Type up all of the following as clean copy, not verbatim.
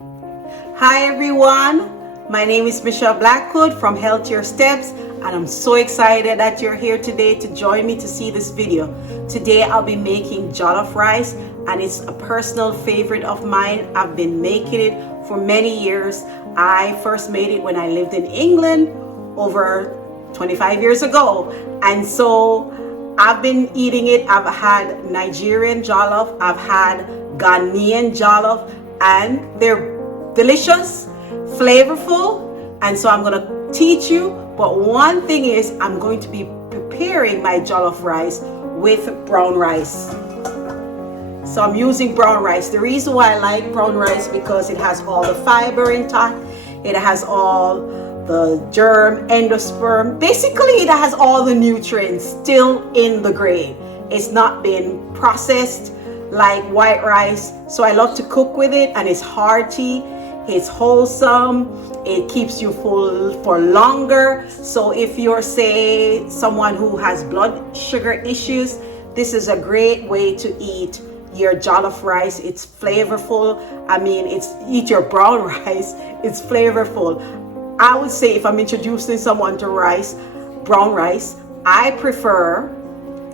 Hi everyone, my name is Michelle Blackwood from Healthier Steps, and I'm so excited that you're here today to join me to see this video. Today I'll be making jollof rice, and it's a personal favorite of mine. I've been making it for many years. I first made it when I lived in England over 25 years ago, and so I've been eating it. I've had Nigerian jollof, I've had Ghanaian jollof, and they're delicious, flavorful, and so I'm going to teach you. But one thing is, I'm going to be preparing my jollof rice with brown rice. So I'm using brown rice. The reason why I like brown rice because it has all the fiber intact, it has all the germ, endosperm. Basically, it has all the nutrients still in the grain. It's not been processed like white rice. So I love to cook with it, and it's hearty, it's wholesome, it keeps you full for longer. So if you're, say, someone who has blood sugar issues, this is a great way to eat your jollof rice. It's flavorful. I mean, eat your brown rice, it's flavorful. I would say if I'm introducing someone to brown rice, I prefer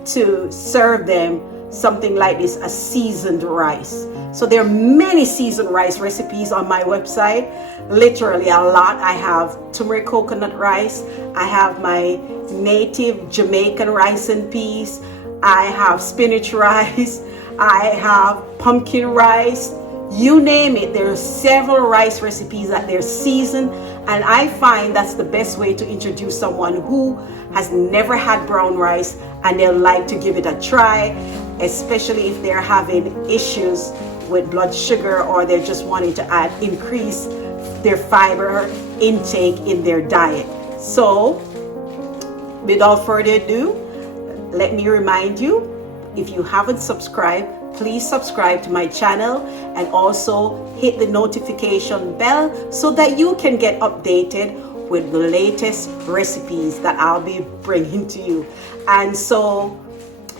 to serve them something like this, a seasoned rice. So there are many seasoned rice recipes on my website, literally a lot. I have turmeric coconut rice, I have my native Jamaican rice and peas, I have spinach rice, I have pumpkin rice, you name it. There are several rice recipes that they're seasoned, and I find that's the best way to introduce someone who has never had brown rice and they'll like to give it a try, especially if they're having issues with blood sugar or they're just wanting to increase their fiber intake in their diet. So without further ado, let me remind you, if you haven't subscribed, please subscribe to my channel and also hit the notification bell so that you can get updated with the latest recipes that I'll be bringing to you. And so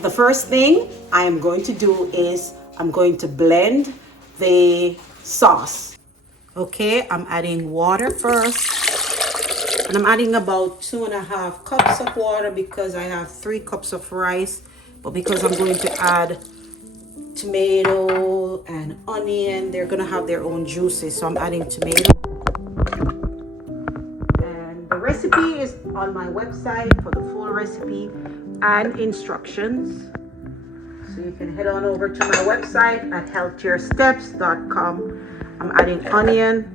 the first thing I am going to do is I'm going to blend the sauce. Okay, I'm adding water first, and I'm adding about 2.5 cups of water because I have 3 cups of rice. But because I'm going to add tomato and onion, they're gonna have their own juices, so I'm adding tomato. And the recipe is on my website for the full recipe and instructions, so you can head on over to my website at healthiersteps.com. I'm adding onion,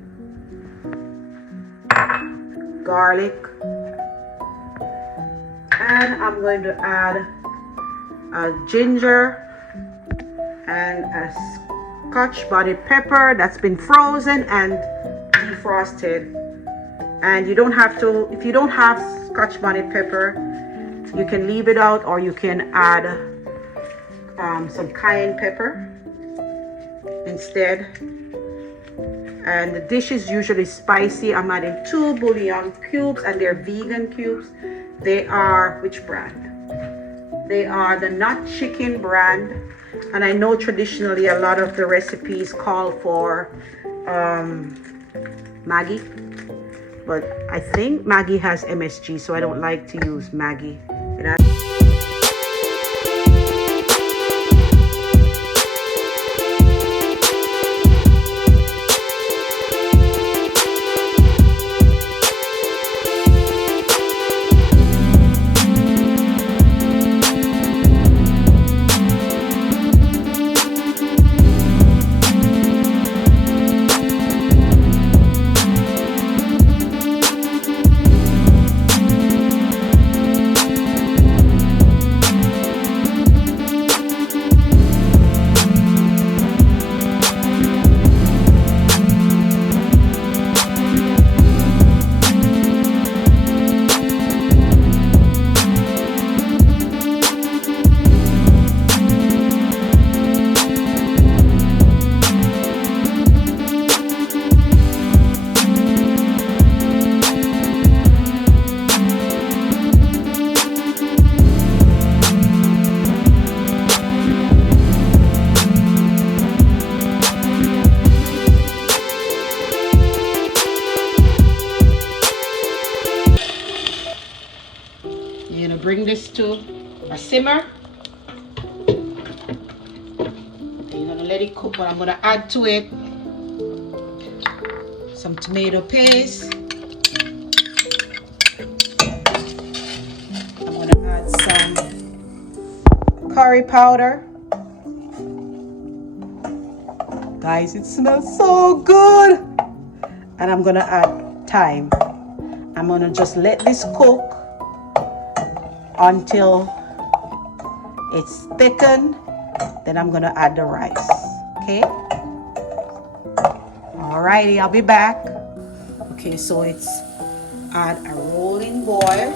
garlic, and I'm going to add ginger and a Scotch bonnet pepper that's been frozen and defrosted. And you don't have to, if you don't have Scotch bonnet pepper, you can leave it out, or you can add some cayenne pepper instead. And the dish is usually spicy. I'm adding 2 bouillon cubes, and they're vegan cubes. They are, which brand? They are the Not Chicken brand, and I know traditionally a lot of the recipes call for Maggi, but I think Maggi has MSG, so I don't like to use Maggi. this to a simmer. You're gonna let it cook, but I'm gonna add to it some tomato paste. I'm gonna add some curry powder. Guys, it smells so good. And I'm gonna add thyme. I'm gonna just let this cook until it's thickened. Then I'm gonna add the rice. Okay. Alrighty, I'll be back. Okay, so it's at a rolling boil.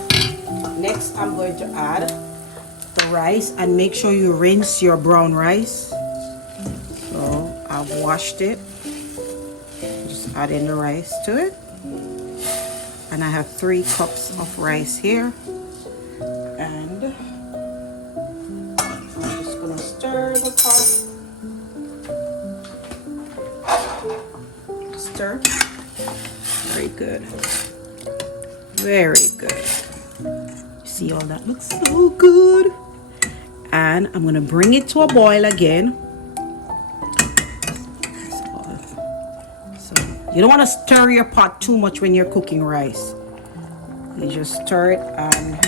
Next, I'm going to add the rice, and make sure you rinse your brown rice. So I've washed it. Just add in the rice to it. And I have 3 cups of rice here. And I'm just gonna stir the pot. Stir. Very good. Very good. See, all that looks so good. And I'm gonna bring it to a boil again. So you don't want to stir your pot too much when you're cooking rice. You just stir it, and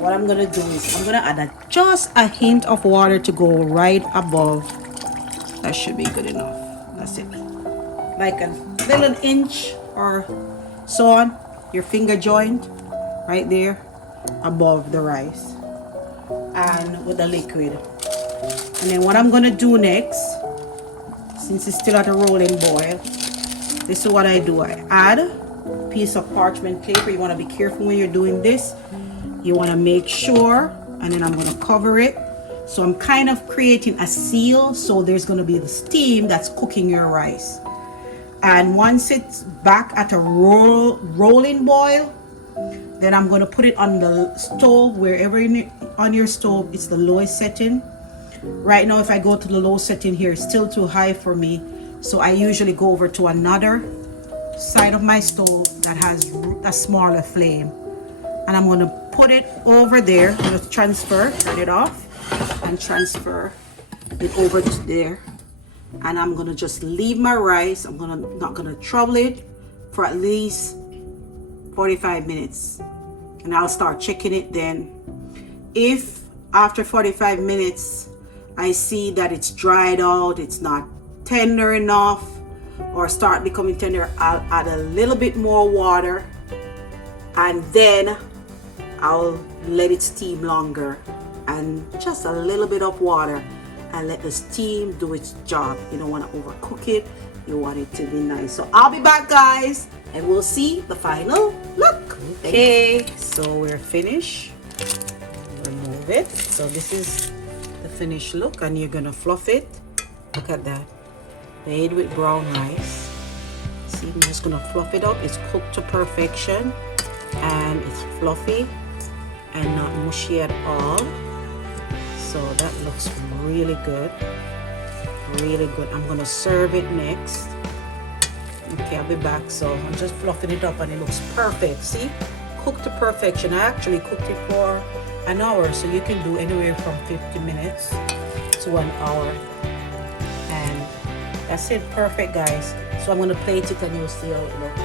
what I'm gonna do is I'm gonna add just a hint of water to go right above. That should be good enough. That's it. Like a little inch or so on your finger joint, right there above the rice, and with the liquid. And then what I'm gonna do next, since it's still at a rolling boil, this is what I do. I add a piece of parchment paper. You want to be careful when you're doing this. You want to make sure, and then I'm going to cover it. So I'm kind of creating a seal, so there's going to be the steam that's cooking your rice. And once it's back at a rolling boil, then I'm going to put it on the stove, wherever on your stove it's the lowest setting. Right now, if I go to the low setting here, it's still too high for me. So I usually go over to another side of my stove that has a smaller flame. And I'm going to put it over there. I'm going to turn it off, and transfer it over to there. And I'm going to just leave my rice. I'm not going to trouble it for at least 45 minutes. And I'll start checking it then. If after 45 minutes, I see that it's dried out, it's not tender enough, or start becoming tender, I'll add a little bit more water, and then I'll let it steam longer, and just a little bit of water, and let the steam do its job. You don't want to overcook it. You want it to be nice. So I'll be back, guys, and we'll see the final look. Okay, so we're finished. Remove it. So this is the finished look, and you're gonna fluff it. Look at that. Made with brown rice. See, I'm just gonna fluff it up. It's cooked to perfection, and it's fluffy and not mushy at all. So that looks really good. Really good. I'm gonna serve it next. Okay, I'll be back. So I'm just fluffing it up, and it looks perfect. See, cooked to perfection. I actually cooked it for an hour, so you can do anywhere from 50 minutes to an hour. And that's it, perfect, guys. So I'm gonna plate it, and you'll see how it looks.